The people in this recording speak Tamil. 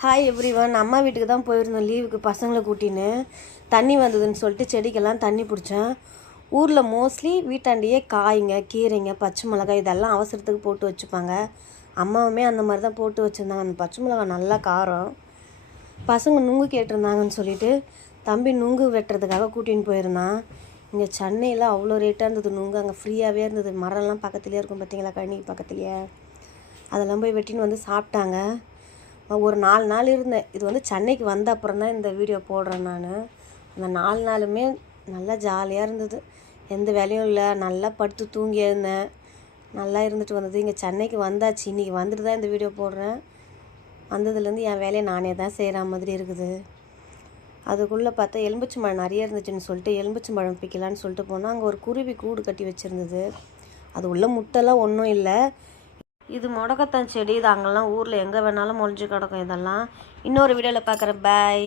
Hi everyone. அம்மா வீட்டுக்கு தான் போயிருந்தோம் லீவுக்கு பசங்களை கூட்டின்னு. தண்ணி வந்ததுன்னு சொல்லிட்டு செடிக்கெல்லாம் தண்ணி பிடிச்சேன். ஊரில் மோஸ்ட்லி வீட்டாண்டியே காய்ங்க, கீரைங்க, பச்சை மிளகாய் இதெல்லாம் அவசரத்துக்கு போட்டு வச்சுப்பாங்க. அம்மாவுமே அந்த மாதிரி தான் போட்டு வச்சுருந்தாங்க. அந்த பச்சை மிளகாய் நல்லா காரம். பசங்க நுங்கு கேட்டிருந்தாங்கன்னு சொல்லிட்டு தம்பி நுங்கு வெட்டுறதுக்காக கூட்டின்னு போயிருந்தான். இங்கே சென்னையில் அவ்வளோ ரேட்டாக இருந்தது நுங்கு. அங்கே ஃப்ரீயாகவே இருந்தது. மரம்லாம் பக்கத்துலேயே இருக்கும் பார்த்தீங்களா, கழனி பக்கத்துலேயே. அதெல்லாம் போய் வெட்டின்னு வந்து சாப்பிட்டாங்க. ஒரு 4 நாள் இருந்தேன். இது சென்னைக்கு வந்த அப்புறம் தான் இந்த வீடியோ போடுறேன் நான். அந்த 4 நாளுமே நல்லா ஜாலியாக இருந்தது. எந்த வேலையும் இல்லை. நல்லா படுத்து தூங்கி எழுந்தேன். நல்லா இருந்துட்டு வந்தது. இங்கே சென்னைக்கு வந்தாச்சு. இன்றைக்கி வந்துட்டு தான் இந்த வீடியோ போடுறேன். வந்ததுலேருந்து என் வேலையை நானே தான் செய்கிற மாதிரி இருக்குது. அதுக்குள்ளே பார்த்தா எலும்பிச்சம்பழம் நிறைய இருந்துச்சுன்னு சொல்லிட்டு எலும்பிச்சம்பழம் பிக்கலான்னு சொல்லிட்டு போனால் அங்கே ஒரு குருவி கூடு கட்டி வச்சுருந்தது. அது உள்ள முட்டைலாம் ஒன்றும் இல்லை. இது முடக்கத்தான் செடி. இது அங்கெல்லாம் ஊரில் எங்கே வேணாலும் முளைஞ்சி கிடக்கும். இதெல்லாம் இன்னொரு வீடியோவில் பார்க்குறேன். பாய்.